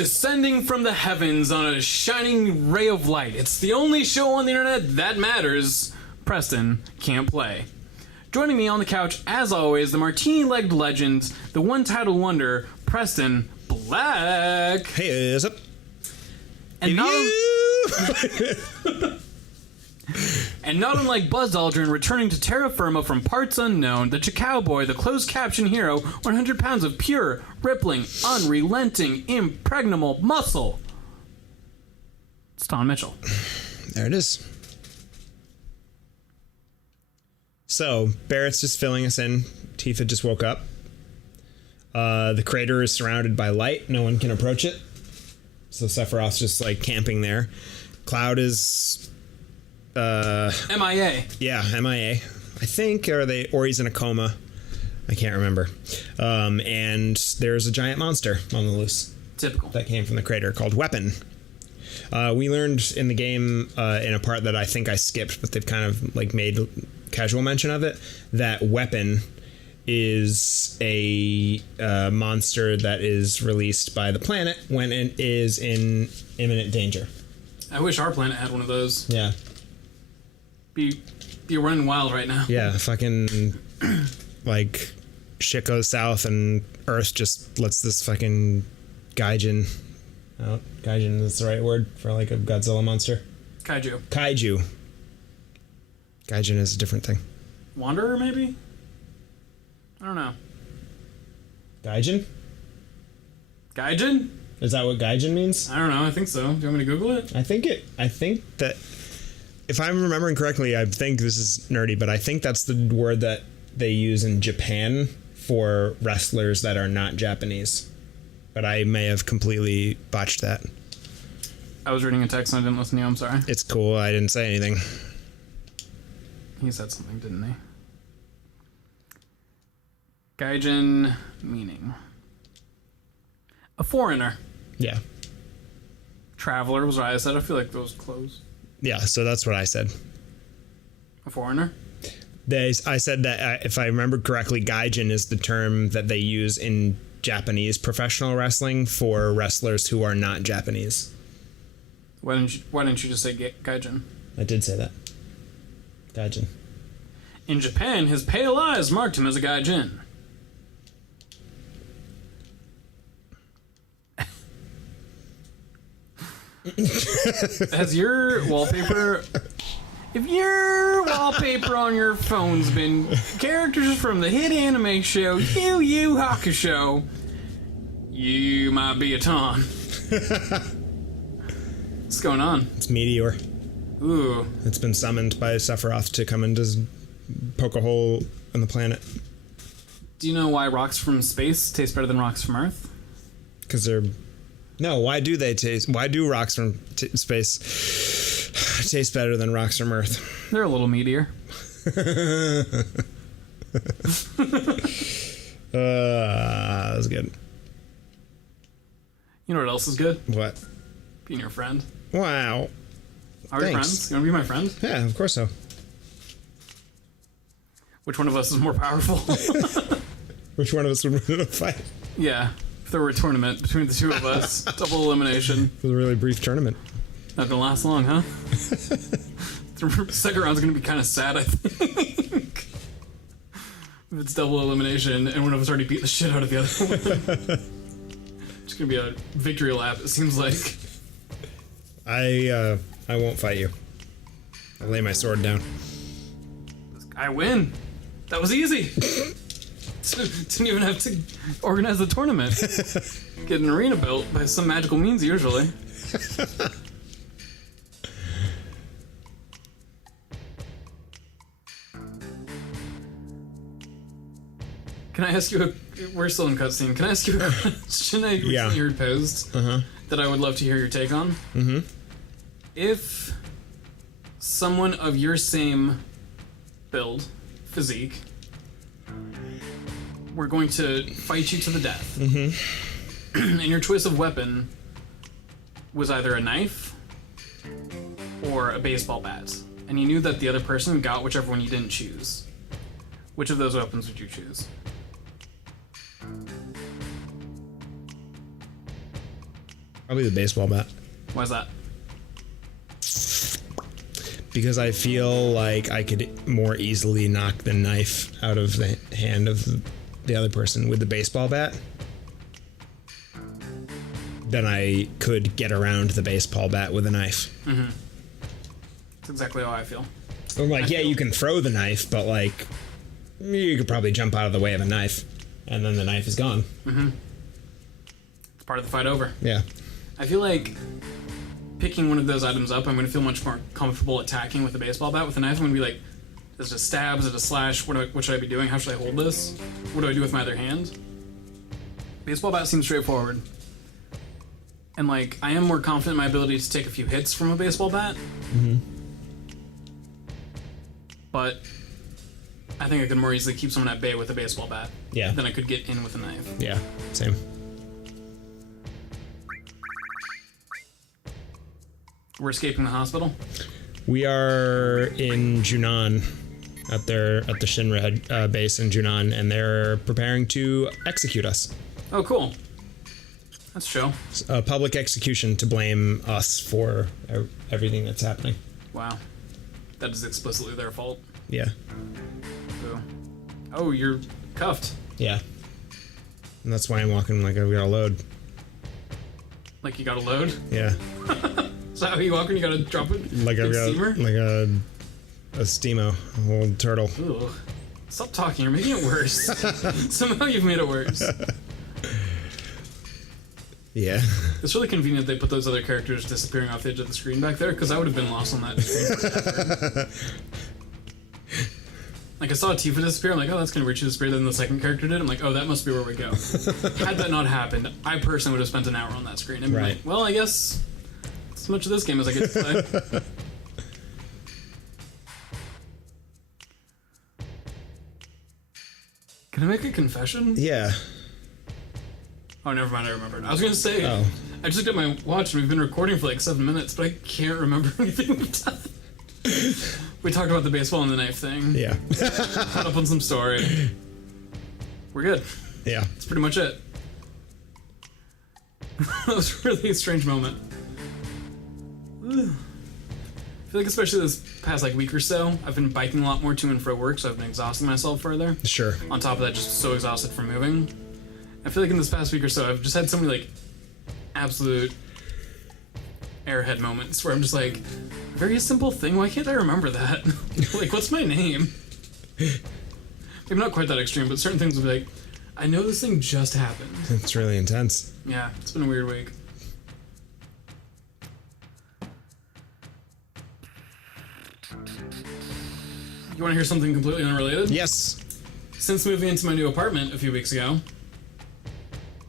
descending from the heavens on a shining ray of light. It's the only show on the internet that matters. Preston can't play. Joining me on the couch, as always, the martini-legged legend, the one-titled wonder, Preston Black. Hey, what's up? And not unlike Buzz Aldrin returning to terra firma from parts unknown, the Chicowboy, the closed caption hero, 100 pounds of pure, rippling, unrelenting, impregnable muscle. It's Taun Mitchell. There it is. So, Barrett's just filling us in. Tifa just woke up. The crater is surrounded by light. No one can approach it. So Sephiroth's just, like, camping there. Cloud is... MIA. Yeah, MIA. I think, or he's in a coma. I can't remember. And there's a giant monster on the loose. Typical. That came from the crater called Weapon. We learned in the game, in a part that I think I skipped, but they've kind of like made casual mention of it, that Weapon is a monster that is released by the planet when it is in imminent danger. I wish our planet had one of those. Yeah. Be running wild right now. Yeah, fucking like shit goes south and Earth just lets this fucking Gaijin out. Gaijin is the right word for like a Godzilla monster. Kaiju. Gaijin is a different thing. Wanderer, maybe? I don't know. Gaijin? Gaijin? Is that what Gaijin means? I don't know. I think so. Do you want me to Google it? I think that, if I'm remembering correctly, I think this is nerdy, but I think that's the word that they use in Japan for wrestlers that are not Japanese. But I may have completely botched that. I was reading a text and I didn't listen to you. I'm sorry. It's cool. I didn't say anything. He said something, didn't he? Gaijin meaning. A foreigner. Yeah. Traveler was what I said. I feel like those close. Yeah, so that's what I said. A foreigner? I said that, if I remember correctly, Gaijin is the term that they use in Japanese professional wrestling for wrestlers who are not Japanese. Why didn't you just say Gaijin? I did say that. Gaijin. In Japan, his pale eyes marked him as a Gaijin. Has your wallpaper... If your wallpaper on your phone's been characters from the hit anime show Yu Yu Hakusho, you might be a Taun. What's going on? It's Meteor. Ooh. It's been summoned by Sephiroth to come and just poke a hole in the planet. Do you know why rocks from space taste better than rocks from Earth? Because they're... No, why do rocks from space taste better than rocks from Earth? They're a little meatier. That was good. You know what else is good? What? Being your friend. Wow. Are we friends? You want to be my friend? Yeah, of course so. Which one of us is more powerful? Which one of us would win a fight? Yeah. If there were a tournament between the two of us, double elimination. It was a really brief tournament. Not gonna last long, huh? The second round's gonna be kind of sad, I think. If it's double elimination and one of us already beat the shit out of the other one. It's gonna be a victory lap, it seems like. I won't fight you. I'll lay my sword down. I win. That was easy. Didn't even have to organize the tournament. Get an arena built by some magical means, usually. Can I ask you we're still in cutscene. Can I ask you a question I recently heard posed that I would love to hear your take on? Mm-hmm. If someone of your same build, physique, were going to fight you to the death, and your choice of weapon was either a knife or a baseball bat, and you knew that the other person got whichever one you didn't choose, which of those weapons would you choose? Probably the baseball bat. Why is that? Because I feel like I could more easily knock the knife out of the hand of the other person with the baseball bat than I could get around the baseball bat with a knife. Mm-hmm. That's exactly how I feel. I'm like, you can throw the knife, but like, you could probably jump out of the way of a knife, and then the knife is gone. Mm-hmm. It's part of the fight over. Yeah. I feel like picking one of those items up, I'm going to feel much more comfortable attacking with a baseball bat. With a knife, I'm going to be like, is it a stab? Is it a slash? What should I be doing? How should I hold this? What do I do with my other hand? Baseball bat seems straightforward. And, like, I am more confident in my ability to take a few hits from a baseball bat. Mm-hmm. But I think I could more easily keep someone at bay with a baseball bat than I could get in with a knife. Yeah, same. We're escaping the hospital? We are in Junon at the Shinra base in Junon, and they're preparing to execute us. Oh, cool. That's chill. A public execution to blame us for everything that's happening. Wow. That is explicitly their fault. Yeah. Oh, you're cuffed. Yeah. And that's why I'm walking like I've got a load. Like you got a load? Yeah. Is that how you walk when you gotta drop it? Like I've got steamer? like a steamo, a old turtle. Ugh. Stop talking, you're making it worse. Somehow you've made it worse. Yeah. It's really convenient they put those other characters disappearing off the edge of the screen back there, because I would have been lost on that screen. Like, I saw Tifa disappear, I'm like, oh, that's gonna reach disappear, then the second character did, I'm like, oh, that must be where we go. Had that not happened, I personally would have spent an hour on that screen. And been like, well, I guess as much of this game as I get to play. Can I make a confession? Yeah. Oh, never mind, I remembered. I was gonna say, Oh. I just looked at my watch and we've been recording for like 7 minutes, but I can't remember anything we've done. We talked about the baseball and the knife thing. Yeah. Caught up on some story. We're good. Yeah. That's pretty much it. That was really a strange moment. I feel like especially this past like week or so, I've been biking a lot more to and fro work, so I've been exhausting myself further. Sure. On top of that, just so exhausted from moving. I feel like in this past week or so, I've just had so many like absolute airhead moments where I'm just like, very simple thing, why can't I remember that? Like, what's my name? Maybe not quite that extreme, but certain things will be like, I know this thing just happened. It's really intense. Yeah, it's been a weird week. You want to hear something completely unrelated? Yes. Since moving into my new apartment a few weeks ago,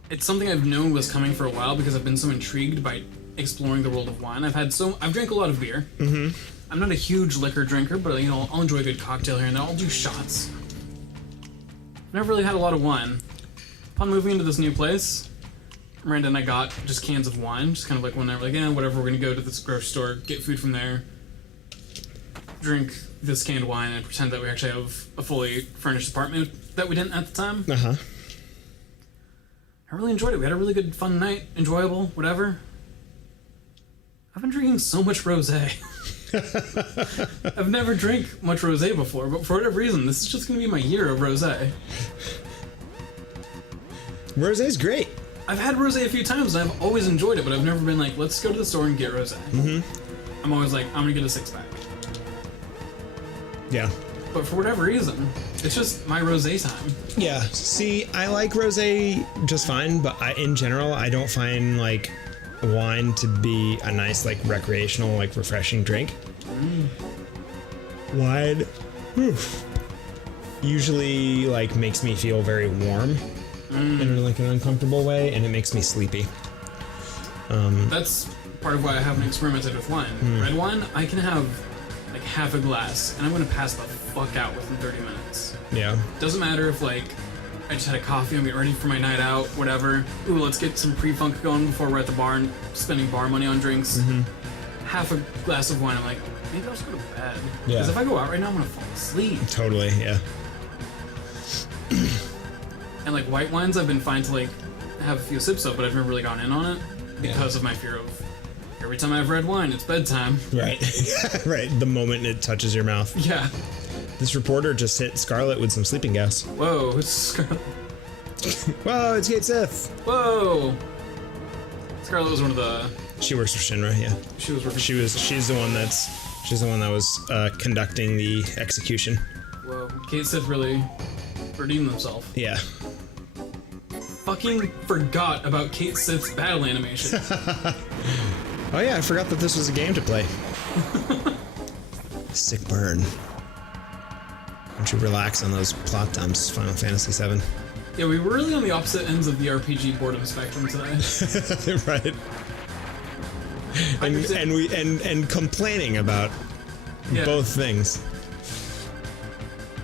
it's something I've known was coming for a while because I've been so intrigued by exploring the world of wine. I've drank a lot of beer. Mm-hmm. I'm not a huge liquor drinker, but you know, I'll enjoy a good cocktail here and there. I'll do shots. Never really had a lot of wine. Upon moving into this new place, Miranda and I got just cans of wine, just kind of like whenever, like, whatever, we're gonna go to this grocery store, get food from there, drink this canned wine, and pretend that we actually have a fully furnished apartment that we didn't at the time. Uh-huh. I really enjoyed it. We had a really good, fun night, enjoyable, whatever. I've been drinking so much rosé. I've never drank much rosé before, but for whatever reason, this is just going to be my year of rosé. Rosé's great. I've had rosé a few times, and I've always enjoyed it, but I've never been like, let's go to the store and get rosé. Mm-hmm. I'm always like, I'm going to get a 6-pack. Yeah. But for whatever reason, it's just my rosé time. Yeah. See, I like rosé just fine, but in general, I don't find like wine to be a nice like recreational like refreshing drink. Wine usually like makes me feel very warm in like an uncomfortable way, and it makes me sleepy. That's part of why I haven't experimented with wine. Red wine, I can have like half a glass and I'm gonna pass the fuck out within 30 minutes. Yeah. Doesn't matter if like I just had a coffee, I'm getting ready for my night out, whatever. Ooh, let's get some pre-funk going before we're at the bar and spending bar money on drinks. Half a glass of wine, I'm like, maybe I'll just go to bed. Yeah. Because if I go out right now, I'm gonna fall asleep. Totally, yeah. And like white wines, I've been fine to like have a few sips of, but I've never really gone in on it. because of my fear of every time I have red wine, it's bedtime. Right. Right. The moment it touches your mouth. Yeah. This reporter just hit Scarlet with some sleeping gas. Whoa, it's Scarlet. Whoa, it's Kate Sith. Whoa. Scarlet was one of the... She works for Shinra, yeah. She was working... She's the one that was conducting the execution. Whoa. Kate Sith really redeemed themselves. Yeah. Fucking forgot about Kate Sith's battle animation. Oh yeah, I forgot that this was a game to play. Sick burn. Don't you relax on those plot dumps, Final Fantasy VII. Yeah, we were really on the opposite ends of the RPG boredom spectrum today. Right. And complaining about both things.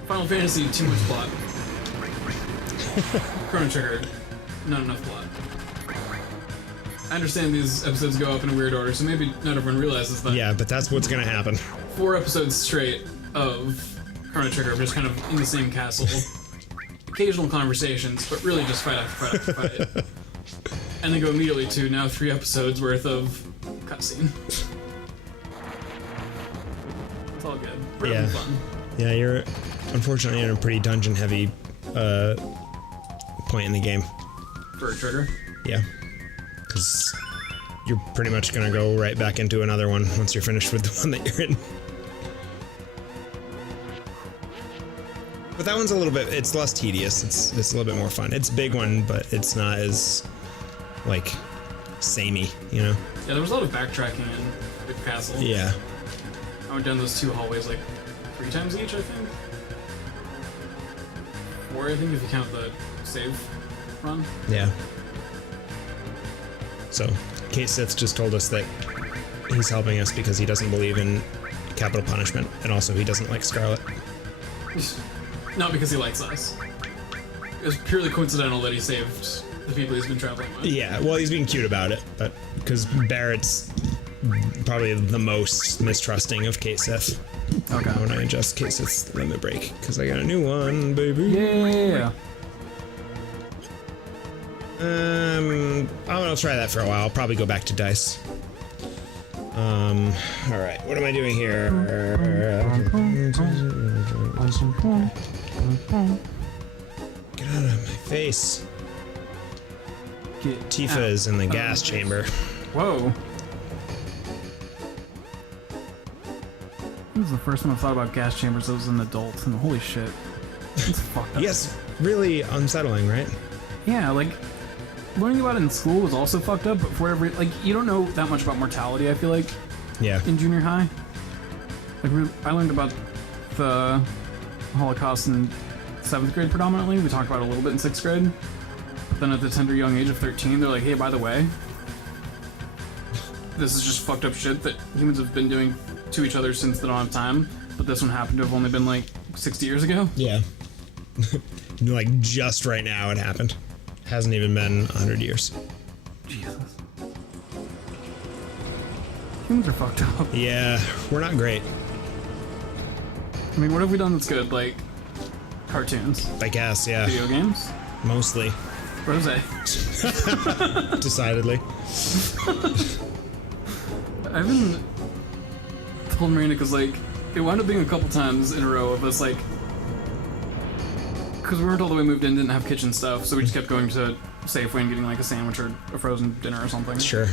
Final Fantasy, too much plot. Chrono Trigger, not enough plot. I understand these episodes go up in a weird order, so maybe not everyone realizes that. Yeah, but that's what's gonna happen. 4 episodes straight of Chrono Trigger, just kind of in the same castle. Occasional conversations, but really just fight after fight after fight. And then go immediately to now 3 episodes worth of cutscene. It's all good. We're having fun. Yeah, you're unfortunately in a pretty dungeon-heavy point in the game. For a trigger? Yeah. Because you're pretty much gonna go right back into another one once you're finished with the one that you're in. But that one's a little bit, it's less tedious, it's a little bit more fun. It's a big one, but it's not as, like, samey, you know? Yeah, there was a lot of backtracking in the castle. Yeah. I went down those 2 hallways like 3 times each, I think. Or I think if you count the save run. Yeah. So, Kate Sith just told us that he's helping us because he doesn't believe in capital punishment, and also he doesn't like Scarlet. Not because he likes us. It was purely coincidental that he saved the people he's been traveling with. Yeah, well, he's being cute about it, but because Barrett's probably the most mistrusting of Kate Sith. Okay. When I adjust Kate Sith's limit break, because I got a new one, baby. Yeah. I'm gonna try that for a while. I'll probably go back to dice. Alright, what am I doing here? Get out of my face. Tifa is in the gas chamber. Whoa. This is the first time I've thought about gas chambers as an adult, and holy shit. It's fucked up. Yes, really unsettling, right? Yeah, like, learning about it in school was also fucked up, but for every, like, you don't know that much about mortality, I feel like, Yeah. in junior high. Like, I learned about the Holocaust in 7th grade predominantly. We talked about it a little bit in 6th grade. But then at the tender young age of 13, they're like, hey, by the way, this is just fucked up shit that humans have been doing to each other since the dawn of time, but this one happened to have only been like 60 years ago. Yeah. Like just right now it happened. Hasn't even been 100 years. Jesus. Humans are fucked up. Yeah, we're not great. I mean, what have we done that's good? Like, cartoons. I guess, yeah. Video games. Mostly. Rose. Decidedly. I haven't told Marina because, like, it wound up being a couple times in a row of us, like, because we weren't all the way moved in, didn't have kitchen stuff, so we just kept going to Safeway and getting, like, a sandwich or a frozen dinner or something. Sure.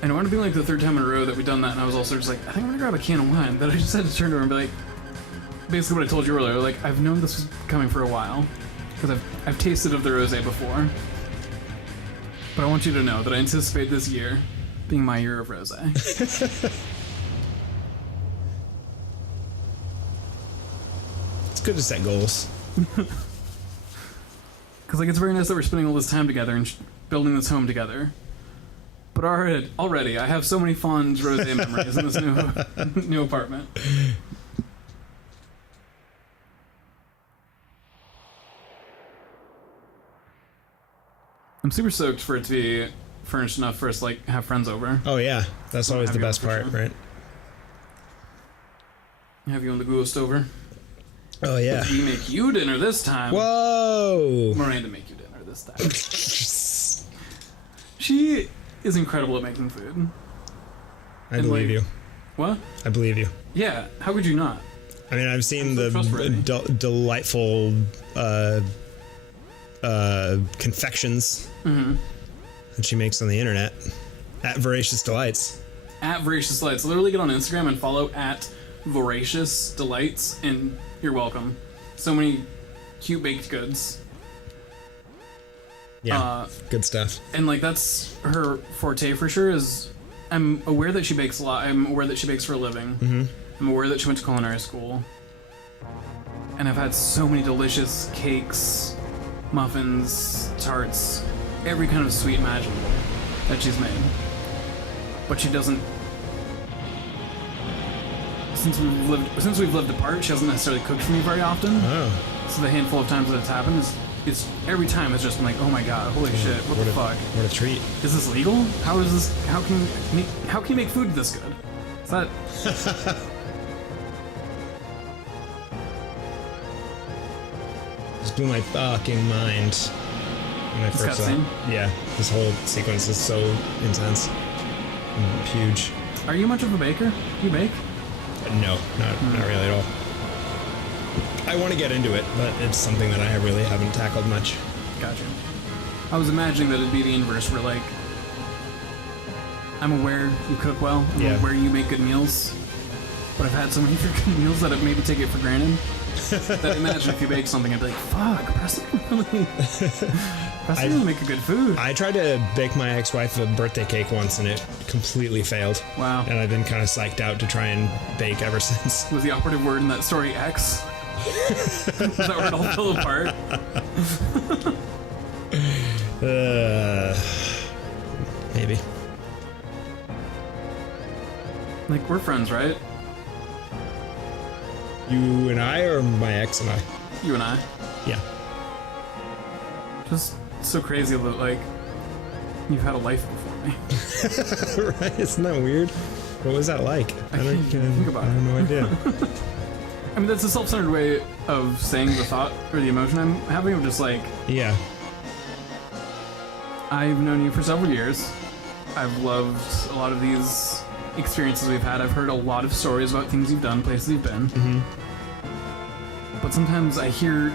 And it wound up being, like, the 3rd time in a row that we'd done that, and I was also just like, I think I'm gonna grab a can of wine. That I just had to turn to her and be like, basically what I told you earlier, like, I've known this was coming for a while, because I've tasted of the rosé before. But I want you to know that I anticipate this year being my year of rosé. It's good to set goals. Because, like, it's very nice that we're spending all this time together and building this home together. But already, I have so many fond rosé memories in this new apartment. I'm super stoked for it to be furnished enough for us to, like, have friends over. Oh yeah, that's always the best part, right? Have you and the ghost over? Oh yeah. We make you dinner this time. Whoa! Miranda make you dinner this time. She is incredible at making food. I believe you. What? I believe you. Yeah, how could you not? I mean, I've seen the trustworthy. delightful confections that she makes on the internet at Voracious Delights. At Voracious Delights. Literally get on Instagram and follow at Voracious Delights, and you're welcome. So many cute baked goods. Yeah, good stuff. And like that's her forte for sure. Is I'm aware that she bakes a lot. I'm aware that she bakes for a living. I'm aware that she went to culinary school. And I've had so many delicious cakes, muffins, tarts, every kind of sweet imaginable that she's made. But she doesn't. Since we've lived apart, she hasn't necessarily cooked for me very often. Oh. So the handful of times that it's happened is every time it's just been like, oh my god, holy shit, what the fuck? What a treat. Is this legal? How is this? How can you make food this good? Is that? Just blew my fucking mind when I first saw it. Yeah, this whole sequence is so intense and huge. Are you much of a baker? Do you bake? No, not really at all. I want to get into it, but it's something that I really haven't tackled much. Gotcha. I was imagining that it'd be the inverse, where like, I'm aware you cook well, I'm aware you make good meals, but I've had so many good meals that I maybe take it for granted. That I imagine if you bake something, I'd be like, fuck, Preston really make a good food. I tried to bake my ex-wife a birthday cake once, and it completely failed. Wow. And I've been kind of psyched out to try and bake ever since. Was the operative word in that story X? Is that where it all fell apart? Maybe. Like, we're friends, right? You and I, or my ex and I? You and I. Yeah. Just so crazy that, like, you've had a life before me. Right? Isn't that weird? What was that like? I can't even think about it. I have no idea. I mean, that's a self-centered way of saying the thought or the emotion I'm having of just like, Yeah. I've known you for several years. I've loved a lot of these experiences we've had. I've heard a lot of stories about things you've done, places you've been. But sometimes I hear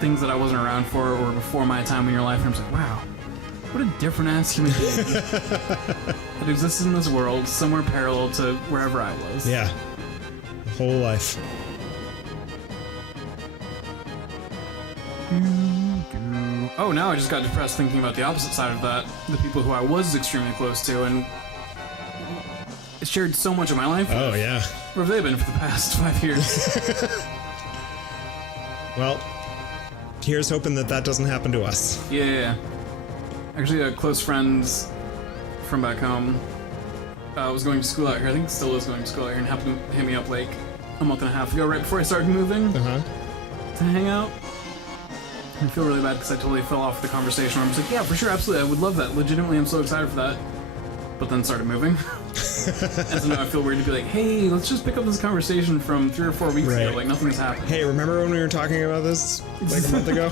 things that I wasn't around for or before my time in your life, and I'm just like, wow, what a different ass human being that exists in this world, somewhere parallel to wherever I was. Yeah. Whole life. Oh, now I just got depressed thinking about the opposite side of that. The people who I was extremely close to and shared so much of my life with. Oh, yeah. Where have they been for the past 5 years? Well, here's hoping that that doesn't happen to us. Yeah. Actually, a close friend from back home was going to school out here. I think still is going to school out here, and happened to hit me up like a month and a half ago, right before I started moving, to hang out. I feel really bad because I totally fell off the conversation where I was like, yeah, for sure, absolutely, I would love that. Legitimately, I'm so excited for that. But then started moving. And so now I feel weird to be like, hey, let's just pick up this conversation from 3 or 4 weeks ago. Like, nothing's happened. Hey, remember when we were talking about this like a month ago?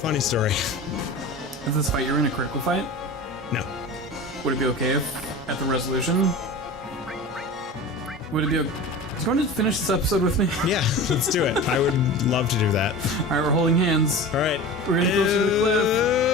Funny story. Is this fight you're in a critical fight? No. Would it be okay if, at the resolution, would it be okay? Do you want to finish this episode with me? Yeah, let's do it. I would love to do that. Alright, we're holding hands. All right. We're gonna go to the cliff.